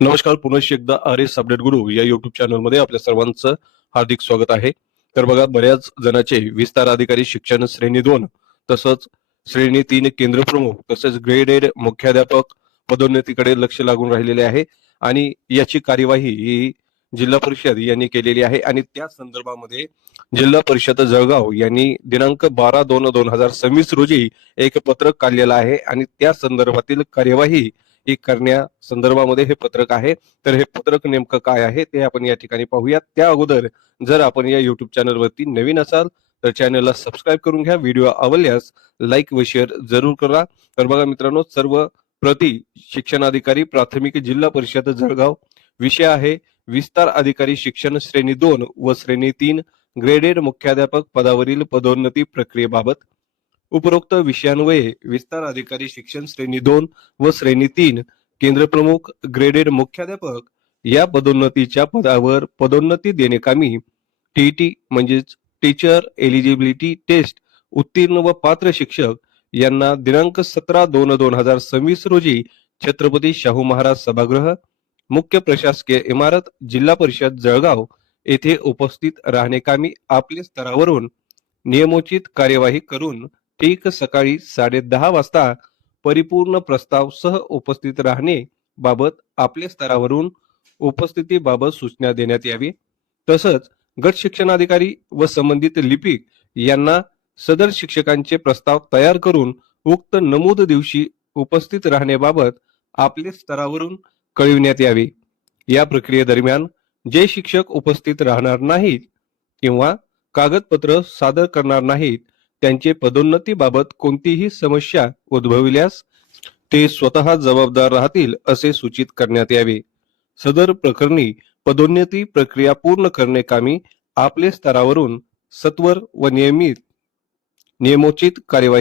नमस्कार. पुनश्च एकदा RS अपडेट गुरु या युट्यूब चॅनलमध्ये आपल्या सर्वांचं हार्दिक स्वागत आहे. तर बघा, बऱ्याच जणांचे विस्तार अधिकारी शिक्षण श्रेणी 2 तसंच श्रेणी 3 केंद्र प्रमुख तसेच ग्रेडेड मुख्याध्यापक पदोन्नतीकडे लक्ष लागून राहिलेले आहे आणि याची कार्यवाही ही जिल्हा परिषद यांनी केलेली आहे आणि त्या संदर्भामध्ये जिल्हा परिषद जळगाव यांनी दिनांक 12/2/2026 रोजी एक पत्रक काढलेलं आहे आणि त्या संदर्भातील कार्यवाही ही करण्या संदर्भामध्ये हे पत्रक आहे. तर हे पत्रक नेमकं काय आहे ते आपण या ठिकाणी पाहूयात. त्या अगोदर जर आपण या युट्यूब चॅनलवरती नवीन असाल तर चॅनलला सबस्क्राईब करून घ्या. व्हिडिओ आवडल्यास लाईक व शेअर जरूर करा. तर बघा मित्रांनो, सर्व प्रति शिक्षणाधिकारी प्राथमिक जिल्हा परिषद जळगाव विषय आहे विस्तार अधिकारी शिक्षण श्रेणी 2 व श्रेणी 3 ग्रेडेड मुख्याध्यापक पदावरील पदोन्नती प्रक्रियेबाबत. उपरोक्त विषयान्वये विस्तार अधिकारी शिक्षण श्रेणी 2 व श्रेणी 3 केंद्र प्रमुख ग्रेडेड मुख्याध्यापक या पदोन्नतीच्या पदावर पदोन्नती देणेकामी टीईटी म्हणजेच टीचर एलिजिबिलिटी टेस्ट उत्तीर्ण व पात्र शिक्षक यांना दिनांक 17/2/2026 रोजी छत्रपती शाहू महाराज सभागृह मुख्य प्रशासकीय इमारत जिल्हा परिषद जळगाव येथे उपस्थित राहणेकामी आपल्या स्तरावरून नियमोचित कार्यवाही करून ठीक सकाळी 10:30 वाजता परिपूर्ण प्रस्ताव सह उपस्थित राहणे बाबत आपल्या स्तरावरून उपस्थितीबाबत सूचना देण्यात यावी. तसंच गट शिक्षणाधिकारी व संबंधित लिपिक यांना सदर शिक्षकांचे प्रस्ताव तयार करून उक्त नमूद दिवशी उपस्थित राहण्याबाबत आपल्या स्तरावरून कळविण्यात यावे. या प्रक्रियेदरम्यान जे शिक्षक उपस्थित राहणार नाहीत किंवा कागदपत्र सादर करणार नाहीत त्यांचे पदोन्नतीबाबत कोणतीही समस्या उद्भवल्यास ते स्वतः जबाबदार राहतील असे सूचित करण्यात यावे. सदर प्रकरणी पदोन्नती प्रक्रिया पूर्ण करणे कामी आपल्या स्तरावरून सत्वर व नियमोचित कार्यवाही